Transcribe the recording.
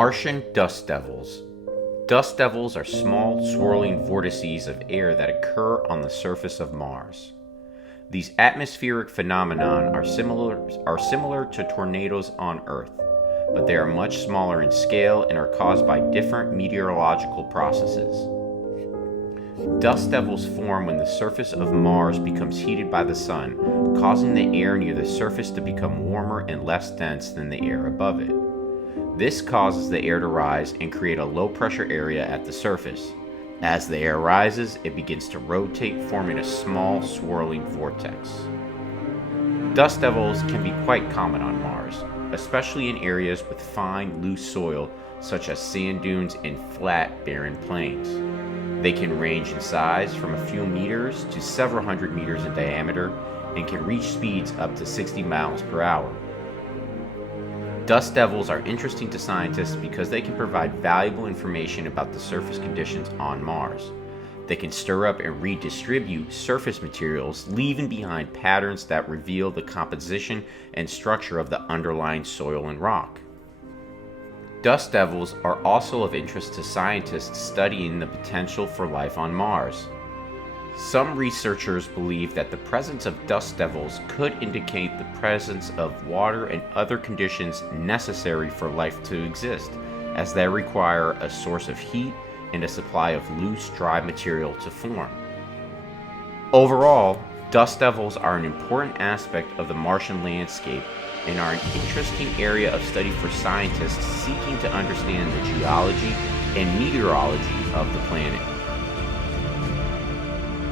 Martian dust devils. Dust devils are small, swirling vortices of air that occur on the surface of Mars. These atmospheric phenomena are similar to tornadoes on Earth, but they are much smaller in scale and are caused by different meteorological processes. Dust devils form when the surface of Mars becomes heated by the sun, causing the air near the surface to become warmer and less dense than the air above it. This causes the air to rise and create a low pressure area at the surface. As the air rises, it begins to rotate, forming a small swirling vortex. Dust devils can be quite common on Mars, especially in areas with fine, loose soil such as sand dunes and flat, barren plains. They can range in size from a few meters to several hundred meters in diameter and can reach speeds up to 60 miles per hour. Dust devils are interesting to scientists because they can provide valuable information about the surface conditions on Mars. They can stir up and redistribute surface materials, leaving behind patterns that reveal the composition and structure of the underlying soil and rock. Dust devils are also of interest to scientists studying the potential for life on Mars. Some researchers believe that the presence of dust devils could indicate the presence of water and other conditions necessary for life to exist, as they require a source of heat and a supply of loose, dry material to form. Overall, dust devils are an important aspect of the Martian landscape and are an interesting area of study for scientists seeking to understand the geology and meteorology of the planet.